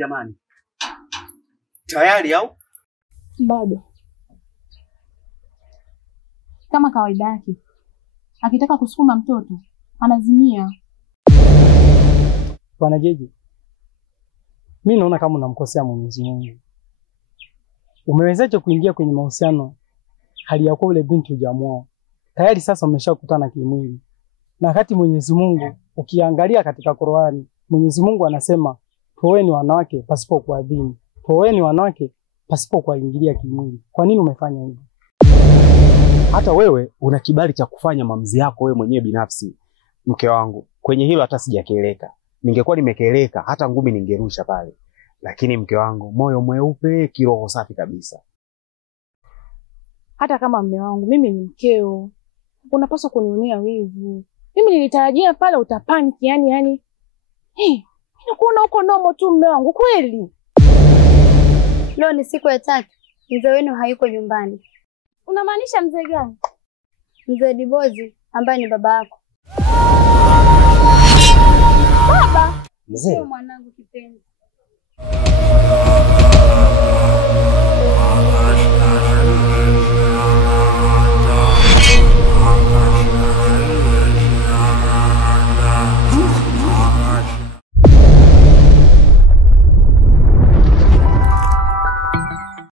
jamani? Tayari au? Bado. Kama kawaida yake. Akitaka kusukuma mtoto, anazimia. Bwana Jeje, mimi naona kama unamkosea Mwenyezi Mungu. Umewezaje kuingia kwenye mahusiano hali ya kuwa ule binti hujamuoa? Tayari sasa umeshakutana kimwili. Na wakati Mwenyezi Mungu ukiangalia katika Qur'ani, Mwenyezi Mungu anasema toeni wanawake pasipo kuadhimu. Toeni wanawake pasipo kuingilia kimwili. Kwa nini umefanya hivyo? Hata wewe una kibali cha kufanya maamuzi yako wewe mwenyewe binafsi. Mke wangu, kwenye hilo hata sijakeleka. Ningekuwa nimekeleka hata ngumi ningerusha pale. Lakini mke wangu, moyo mweupe, kiroho safi kabisa. Hata kama mume wangu, mimi ni mkeo. Unapaswa kunionea wivu. Mimi nilitarajia pale utapaniki yani. Ninakuona uko nomo tu mume wangu kweli. Leo ni siku ya 3. Mzee wenu hayuko nyumbani. Unamaanisha mzee gani? Mzee Dibozi ambaye ni baba yako. Baba, mzee mwanangu kipenzi.